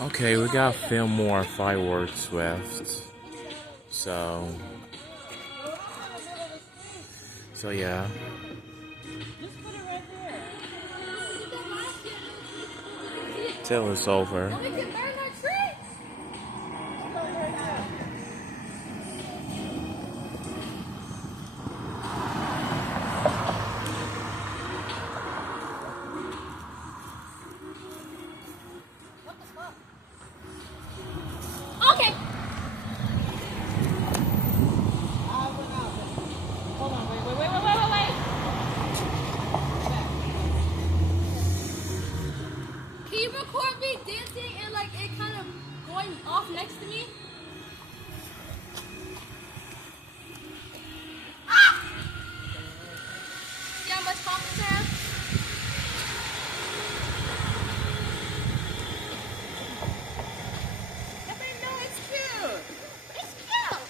Okay, we gotta film more fireworks left. So yeah. Till it's over. Okay. Hold on, wait. Can you record me dancing and like it kind of going off next to me? Ah! See how much confidence I have? No, it's cute. It's cute.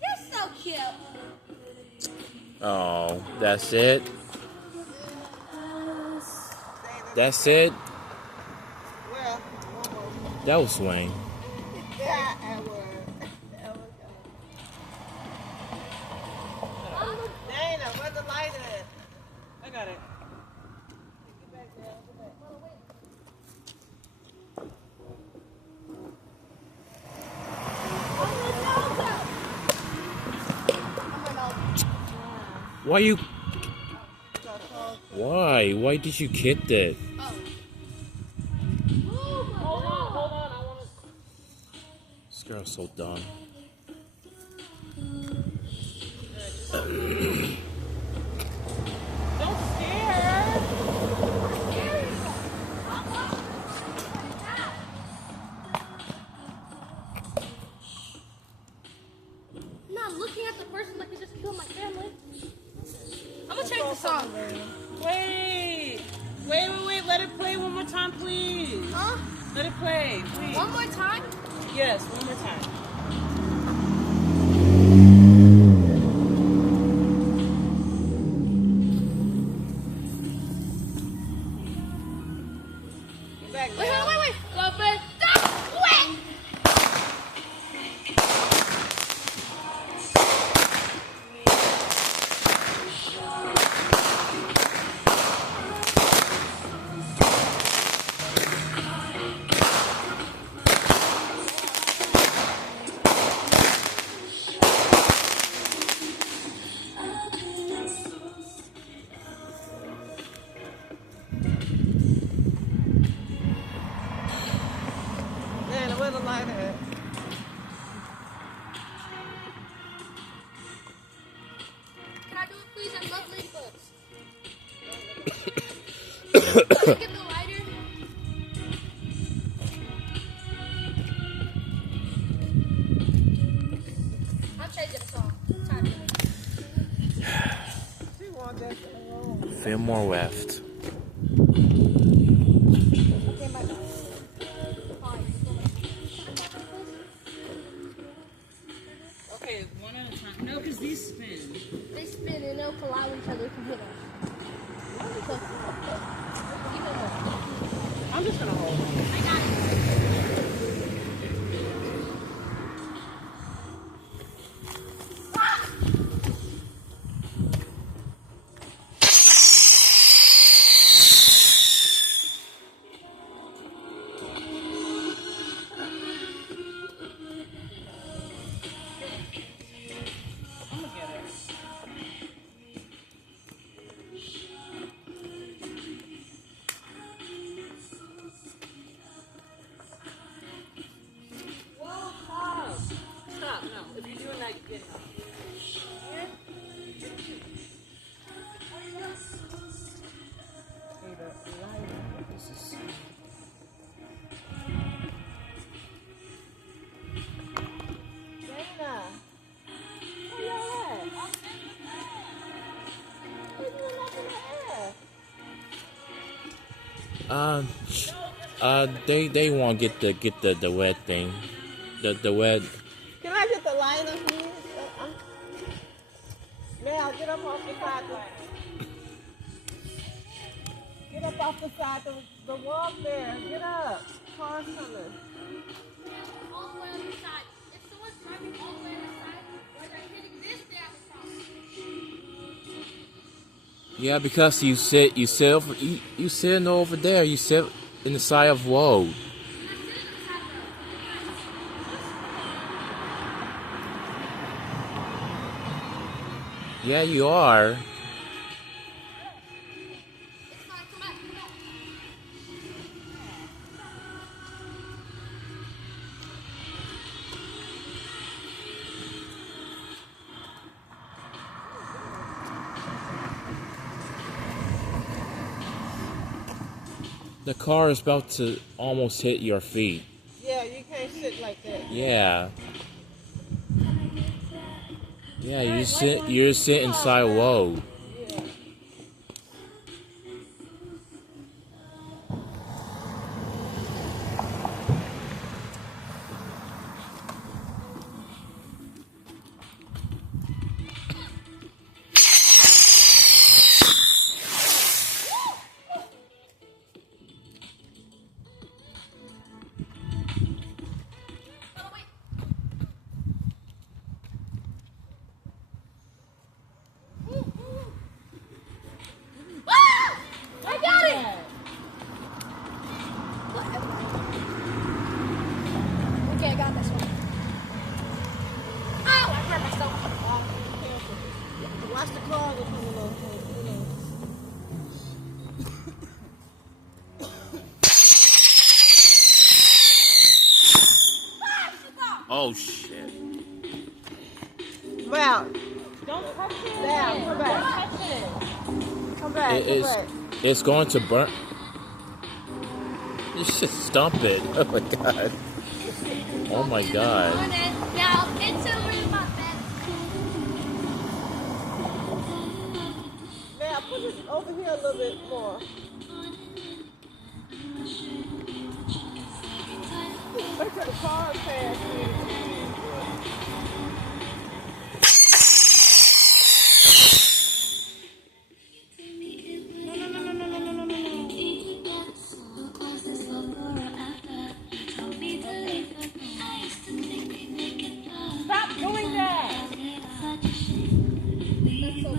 You're so cute. Oh, that's it? That's it? Well, That was Wayne. that Dana, where's the light at? I got it. Why you? Why did you hit that? Hold on. I want to. This girl's so dumb. Don't scare. Not looking at the person like he just killed my family. I'm gonna change the song. Wait. Let it play one more time, please. Huh? Let it play, please. One more time? Yes, one more time. Back Wait. now. Stop it. Stop. Wait. Dana, where's the light at? Can I do it, please? I love ladybugs. Can I get the lighter? I'm changing the song. Time. She want that thing on. Film more left. Okay, my bad. Fine. Okay, one at a time. No, because these spin. They spin and they'll collide with each other to hit us. So, keep it up. I'm just going to hold on. I got it. I'm going to get it. Whoa, stop. Stop, no. If you're doing that, you get it. Dana, where y'all at? You're doing that in the air. They want to get the wet thing, the wet. Can I get the light? Layla, Mel, get up off the side. Get up off the side. The wall there. Get up. Car's coming. All the way on the side. If someone's driving all the way on the side, where they're hitting this, they have a problem. Yeah, because you sitting over there. You sit in the side of road. Yeah, you are. It's fine, come back, come back. The car is about to almost hit your feet. Yeah, you can't sit like that. Yeah. Yeah, you're sitting inside road. Yeah. I got it! Okay, I got this one. Ow! I hurt myself. Watch the car go coming on. Oh shit. Well, Don't touch it. down, come back. Don't touch it. Come back, It's going to burn. You should stump it. Oh my god. Oh my god. On it. Now, it's over in my bed. Now, put it over here a little bit more. Make sure the car is past me. Stop doing that. That's so cool.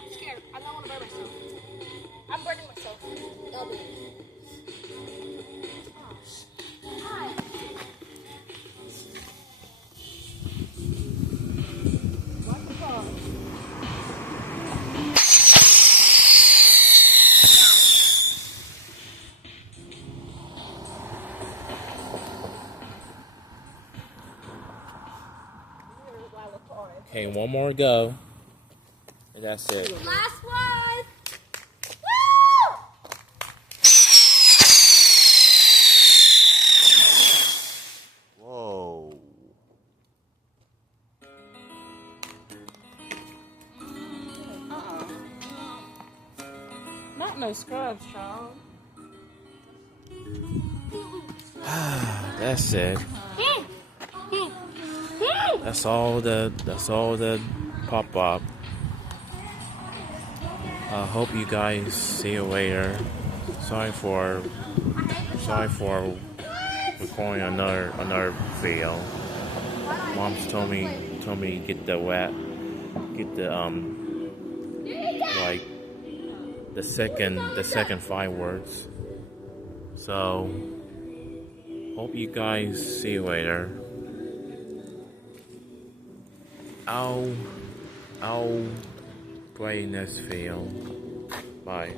I'm scared. I don't want to burn myself. I'm burning myself. That'll be it. Hi. Watch the car. Okay, one more go. And that's it. Last one. Woo! Whoa. Not no scrubs, Charles. That's it. That's all the pop-up. I hope you guys see you later. Sorry for recording another video. Mom's told me get the like the second fireworks. So hope you guys see you later. I'll play next video. Bye.